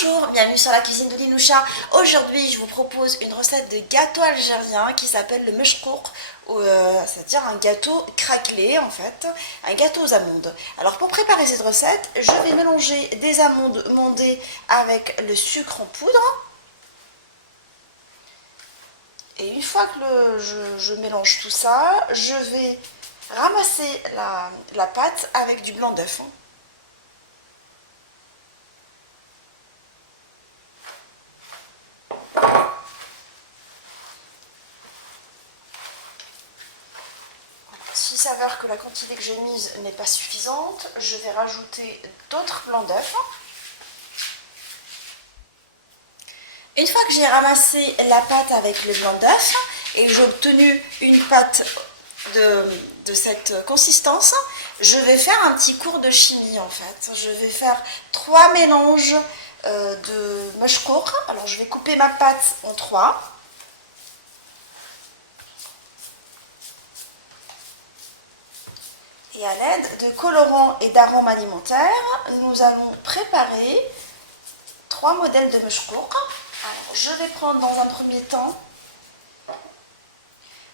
Bonjour, bienvenue sur la cuisine de Linoucha. Aujourd'hui, je vous propose une recette de gâteau algérien qui s'appelle le meshkouk, c'est-à-dire un gâteau craquelé en fait, un gâteau aux amandes. Alors pour préparer cette recette, je vais mélanger des amandes mondées avec le sucre en poudre. Et une fois que je mélange tout ça, je vais ramasser la pâte avec du blanc d'œuf. S'il s'avère que la quantité que j'ai mise n'est pas suffisante, je vais rajouter d'autres blancs d'œufs. Une fois que j'ai ramassé la pâte avec le blanc d'œuf et j'ai obtenu une pâte de cette consistance, je vais faire un petit cours de chimie en fait. Je vais faire 3 mélanges de meshkouk. Alors je vais couper ma pâte en 3. Et à l'aide de colorants et d'arômes alimentaires, nous allons préparer 3 modèles de meshkouk. Alors, je vais prendre dans un premier temps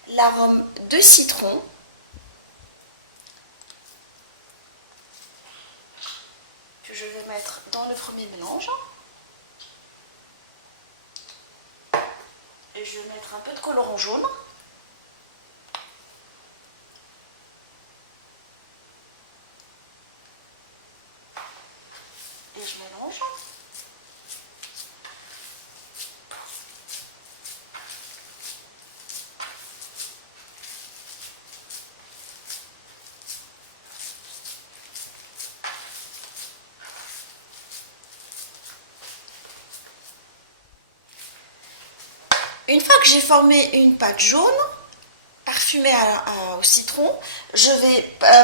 l'arôme de citron, que je vais mettre dans le premier mélange. Et je vais mettre un peu de colorant jaune. Et je mélange. Une fois que j'ai formé une pâte jaune, parfumée au citron, je vais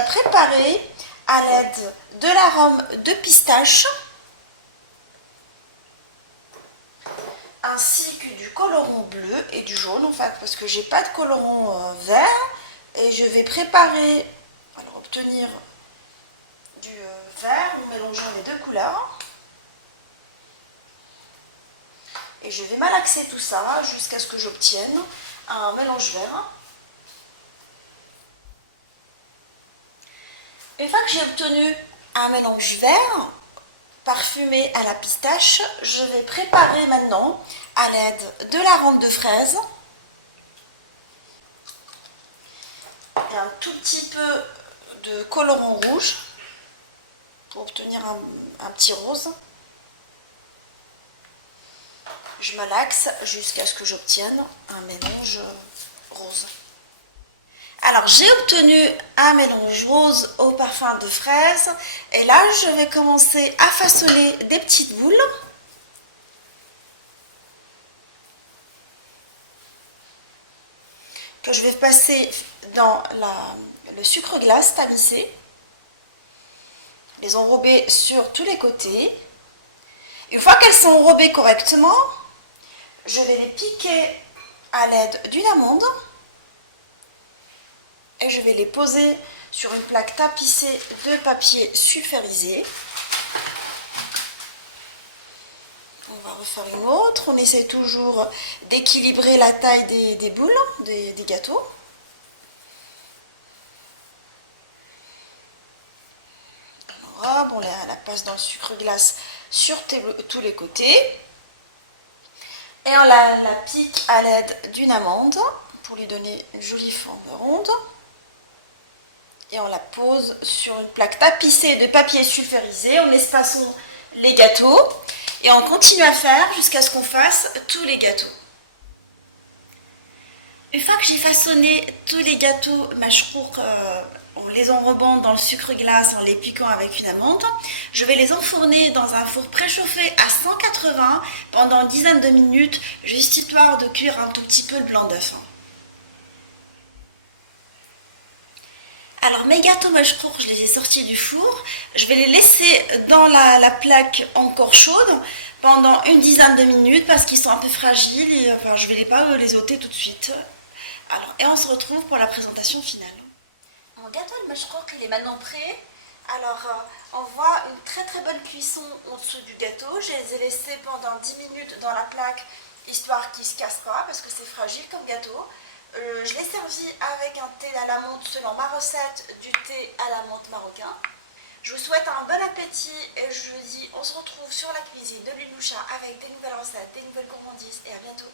préparer à l'aide de l'arôme de pistache ainsi que du colorant bleu et du jaune en fait, parce que j'ai pas de colorant vert, et je vais préparer, alors obtenir du vert en mélangeant les deux couleurs. Et je vais malaxer tout ça jusqu'à ce que j'obtienne un mélange vert. Une fois que j'ai obtenu un mélange vert parfumé à la pistache, je vais préparer maintenant à l'aide de l'arôme de fraise et un tout petit peu de colorant rouge pour obtenir un petit rose. Je malaxe jusqu'à ce que j'obtienne un mélange rose. Alors j'ai obtenu un mélange rose au parfum de fraise et là je vais commencer à façonner des petites boules. Que je vais passer dans le sucre glace tamisé, les enrober sur tous les côtés. Une fois qu'elles sont enrobées correctement, je vais les piquer à l'aide d'une amande et je vais les poser sur une plaque tapissée de papier sulfurisé. On va refaire une autre. On essaie toujours d'équilibrer la taille des boules, des gâteaux. On enrobe, on la passe dans le sucre glace sur tous les côtés. Et on la pique à l'aide d'une amande pour lui donner une jolie forme ronde. Et on la pose sur une plaque tapissée de papier sulfurisé. On espaçons les gâteaux et on continue à faire jusqu'à ce qu'on fasse tous les gâteaux. Une fois que j'ai façonné tous les gâteaux meshkouk en les enrobant dans le sucre glace, en les piquant avec une amande, je vais les enfourner dans un four préchauffé à 180 pendant une dizaine de minutes, juste histoire de cuire un tout petit peu le blanc d'œuf. Alors mes gâteaux meshkouk, je les ai sortis du four, je vais les laisser dans la plaque encore chaude pendant une dizaine de minutes parce qu'ils sont un peu fragiles et enfin, je ne vais pas les ôter tout de suite. Alors, et on se retrouve pour la présentation finale. Mon gâteau de meshkouk il est maintenant prêt. Alors, on voit une très très bonne cuisson en dessous du gâteau. Je les ai laissés pendant 10 minutes dans la plaque, histoire qu'ils ne se cassent pas, parce que c'est fragile comme gâteau. Je l'ai servi avec un thé à la menthe selon ma recette du thé à la menthe marocain. Je vous souhaite un bon appétit et je vous dis on se retrouve sur la cuisine de Luloucha avec des nouvelles recettes, des nouvelles gourmandises et à bientôt.